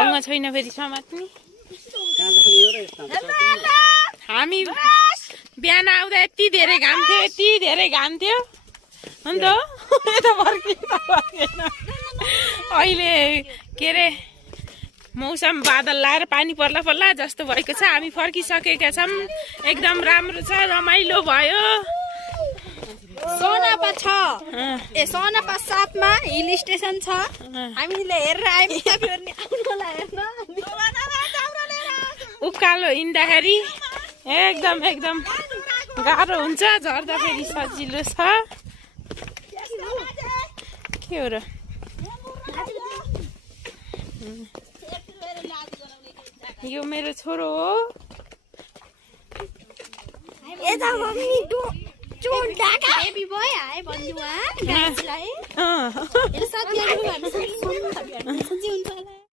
ढङ्ग छैन फेरि समात्ने हामी बिहान आउँदा यति धेरै घाम थियो अन्त यता फर्किएन अहिले के अरे मौसम बादल लाएर पानी पर्ला जस्तो भएको छ हामी फर्किसकेका छौँ एकदम राम्रो छ रमाइलो भयो सोनापा 7 मा हिल स्टेसन छ हामीले हेरेर आउनु उकालो हिँड्दाखेरि एकदम गाह्रो हुन्छ झर्दाखेरि सजिलो छ के हो र यो मेरो छोरो हो यता मम्मी चोट ढाका बेबी बोय आए भन्नुवा गाइसलाई साथीहरु हामी सबै हुन्छ होला